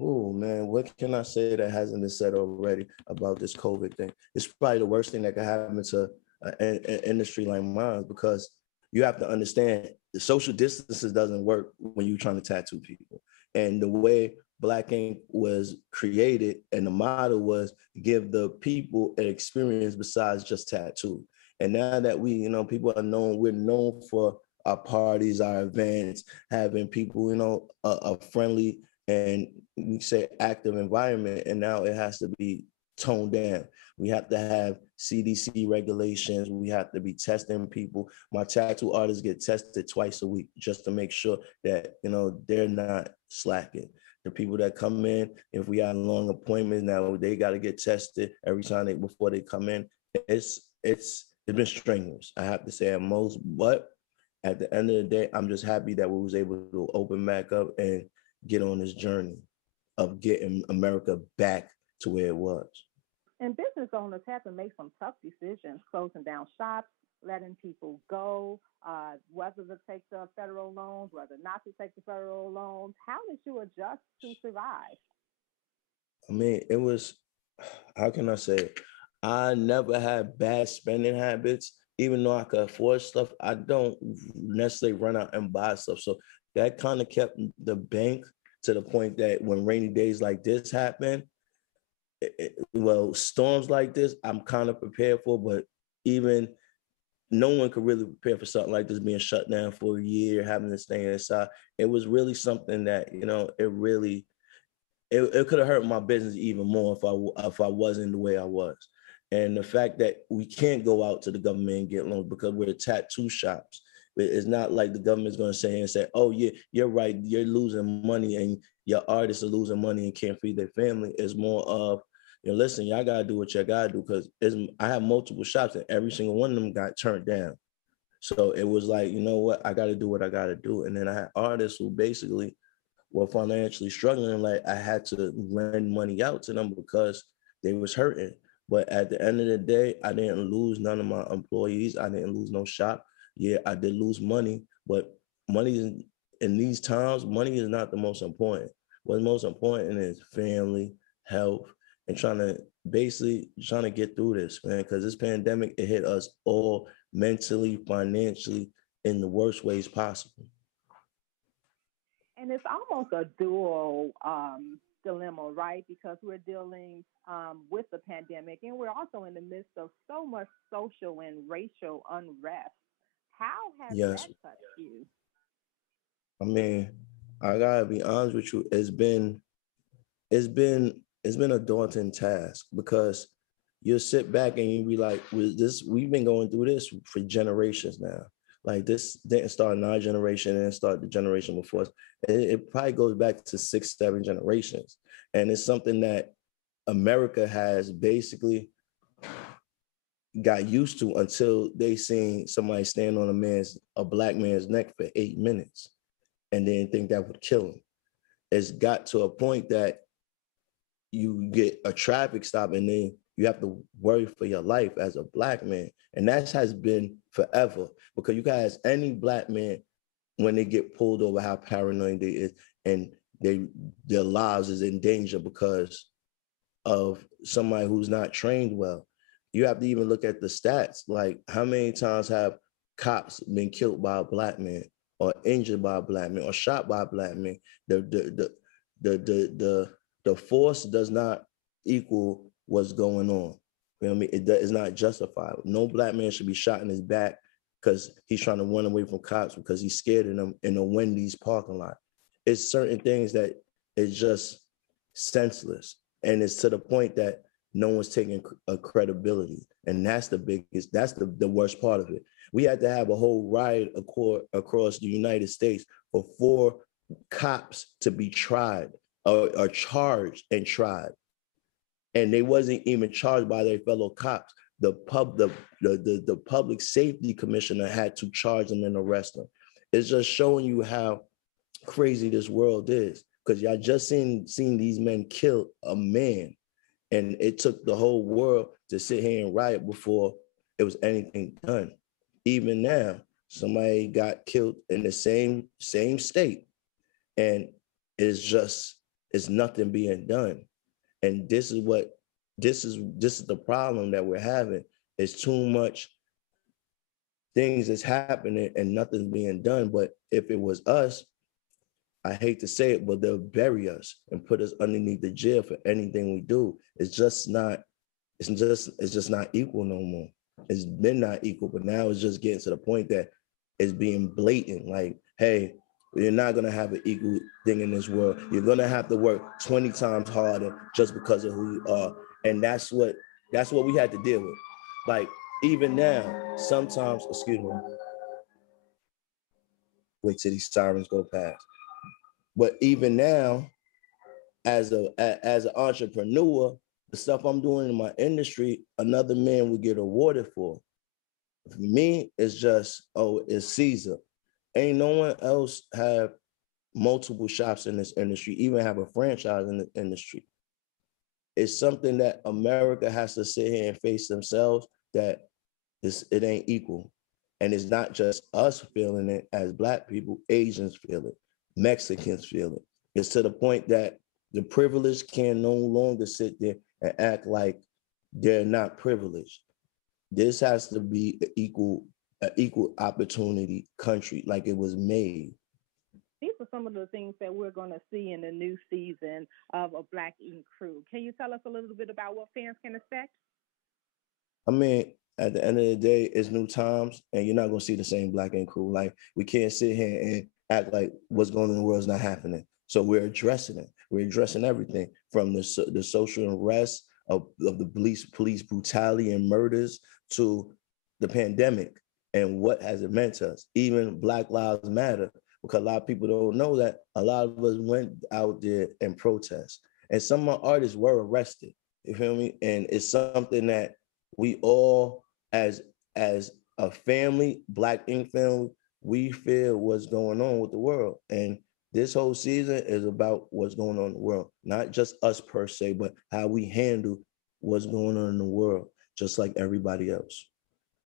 Oh man, what can I say that hasn't been said already about this COVID thing? It's probably the worst thing that could happen to an industry like mine, because you have to understand the social distances doesn't work when you're trying to tattoo people. And the way Black Ink was created and the model was give the people an experience besides just tattoo. And now that people are known, we're known for our parties, our events, having people, a friendly and we say active environment, and now it has to be toned down. We have to have CDC regulations. We have to be testing people. My tattoo artists get tested twice a week just to make sure that they're not slacking. The people that come in, if we have long appointments now, they got to get tested every time before they come in. It's been strenuous, I have to say, at most, but at the end of the day, I'm just happy that we was able to open back up and get on this journey of getting America back to where it was. And business owners have to make some tough decisions, closing down shops, letting people go, whether to take the federal loans, whether not to take the federal loans. How did you adjust to survive? I mean, it was, how can I say it? I never had bad spending habits. Even though I could afford stuff, I don't necessarily run out and buy stuff. So that kind of kept the bank to the point that when rainy days like this happen, storms like this, I'm kind of prepared for, but even no one could really prepare for something like this being shut down for a year, having to stay inside. It was really something that, it could have hurt my business even more if I wasn't the way I was. And the fact that we can't go out to the government and get loans because we're tattoo shops. It's not like the government's going to say, oh, yeah, you're right, you're losing money and your artists are losing money and can't feed their family. It's more of, listen, y'all got to do what y'all got to do, because I have multiple shops and every single one of them got turned down. So it was like, you know what, I got to do what I got to do. And then I had artists who basically were financially struggling. Like I had to lend money out to them because they was hurting. But at the end of the day, I didn't lose none of my employees. I didn't lose no shop. Yeah, I did lose money, but money in these times, money is not the most important. What's most important is family, health, and trying to get through this, man. Because this pandemic, it hit us all mentally, financially, in the worst ways possible. And it's almost a dual dilemma, right? Because we're dealing with the pandemic and we're also in the midst of so much social and racial unrest. How has Yes, that touched you? I mean, I gotta be honest with you. It's been a daunting task, because you sit back and you be like, we've been going through this for generations now. Like this didn't start in our generation, and start the generation before us. It probably goes back to 6, 7 generations. And it's something that America has basically got used to until they seen somebody stand on a black man's neck for 8 minutes and then think that would kill him. It's got to a point that you get a traffic stop and then you have to worry for your life as a black man. And that has been forever, because you guys, any black man, when they get pulled over, how paranoid they is, and their lives is in danger because of somebody who's not trained well. You have to even look at the stats. Like, how many times have cops been killed by a black man, or injured by a black man, or shot by a black man? The force does not equal what's going on. You know what I mean? It's not justified. No black man should be shot in his back because he's trying to run away from cops because he's scared of them in a Wendy's parking lot. It's certain things that is just senseless. And it's to the point that no one's taking a credibility. And that's the worst part of it. We had to have a whole riot across the United States for 4 cops to be tried or charged and tried. And they wasn't even charged by their fellow cops. The public safety commissioner had to charge them and arrest them. It's just showing you how crazy this world is, because y'all just seen these men kill a man, and it took the whole world to sit here and riot before it was anything done. Even now, somebody got killed in the same state, and it's just it's nothing being done. And this is the problem that we're having. It's too much things that's happening and nothing's being done. But if it was us, I hate to say it, but they'll bury us and put us underneath the jail for anything we do. It's just not equal no more. It's been not equal, but now it's just getting to the point that it's being blatant. Like, hey, you're not gonna have an equal thing in this world. You're gonna have to work 20 times harder just because of who you are. And that's what we had to deal with. Like, even now, sometimes, excuse me, wait till these sirens go past. But even now, as an entrepreneur, the stuff I'm doing in my industry, another man would get awarded for. For me, it's just, oh, it's Ceaser. Ain't no one else have multiple shops in this industry, even have a franchise in the industry. It's something that America has to sit here and face themselves that it ain't equal. And it's not just us feeling it as Black people, Asians feel it, Mexicans feel it. It's to the point that the privileged can no longer sit there and act like they're not privileged. This has to be an equal opportunity country, like it was made. These are some of the things that we're going to see in the new season of A Black Ink Crew. Can you tell us a little bit about what fans can expect? I mean, at the end of the day, it's new times, and you're not gonna see the same Black and crew. Like, we can't sit here and act like what's going on in the world is not happening. So we're addressing it. We're addressing everything from the social unrest of the police brutality and murders to the pandemic and what has it meant to us. Even Black Lives Matter, because a lot of people don't know that a lot of us went out there and protest, and some of our artists were arrested. You feel me? And it's something that we all, as as a family, Black Ink family, we feel what's going on with the world. And this whole season is about what's going on in the world, not just us per se, but how we handle what's going on in the world, just like everybody else.